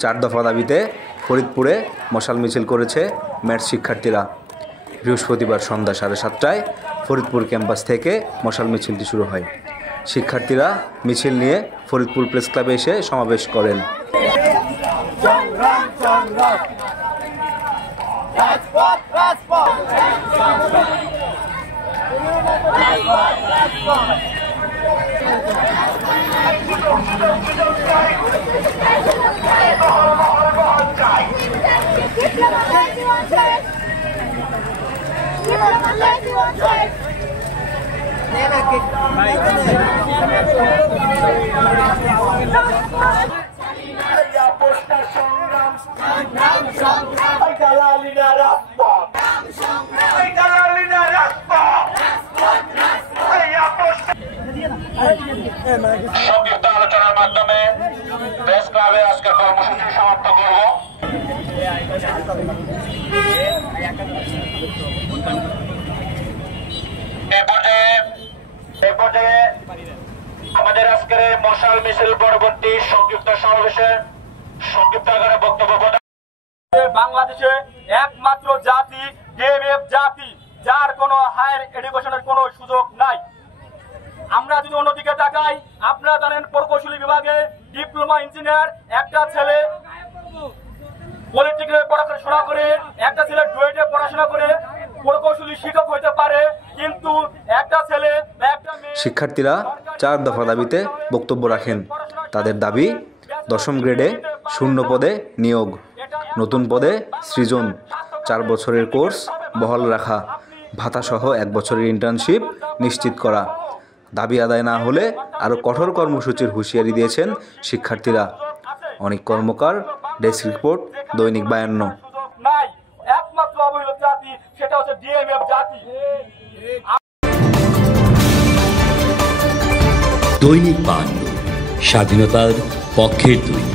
চার দফা দাবিতে ফরিদপুরে মশাল মিছিল করেছে ম্যাট শিক্ষার্থীরা। বৃহস্পতিবার সন্ধ্যা 7:30টায় ফরিদপুর ক্যাম্পাস থেকে মশাল মিছিলটি শুরু হয়। শিক্ষার্থীরা মিছিল নিয়ে ফরিদপুর প্রেস ক্লাবে এসে সমাবেশ করেন। সংক্ষিপ্ত আলোচনার মাধ্যমে প্রেস ক্লাবে আজকের কর্মসূচি সমাপ্ত করব। এই পর্যায়ে আমাদের আজকের এই মশাল মিছিল পরবর্তী সংযুক্ত সমাবেশে সংক্ষিপ্ত আকারে বক্তব্য প্রদান। বাংলাদেশে একমাত্র জাতি ডিএমএফ জাতি, যার কোনো হায়ার এডুকেশনের কোনো সুযোগ নাই। আমরা যদি অন্যদিকে তাকাই, আপনারা জানেন প্রকৌশলী বিভাগে ডিপ্লোমা ইঞ্জিনিয়ার একটা ছেলে পলিটেকনিকে পড়াশোনা করে, একটা ছেলে ডুয়েটে পড়াশোনা করে প্রকৌশলী শিক্ষক হতে পারে, কিন্তু একটা ছেলে শিক্ষার্থীরা 4 দফা দাবিতে বক্তব্য রাখেন। তাদের দাবি 10ম গ্রেডে শূন্য পদে নিয়োগ, নতুন পদে সৃজন, 4 বছরের কোর্স বহাল রাখা, ভাতাসহ 1 বছরের ইন্টার্নশিপ নিশ্চিত করা। দাবি আদায় না হলে আরও কঠোর কর্মসূচির হুঁশিয়ারি দিয়েছেন শিক্ষার্থীরা। অনেক কর্মকার, ডেস্ক রিপোর্ট, দৈনিক 52। একমাত্র অবহেলিত জাতি সেটা হচ্ছে ডিএমএফ জাতি। দৈনিক 52, স্বাধীনতার পক্ষের দৈনিক।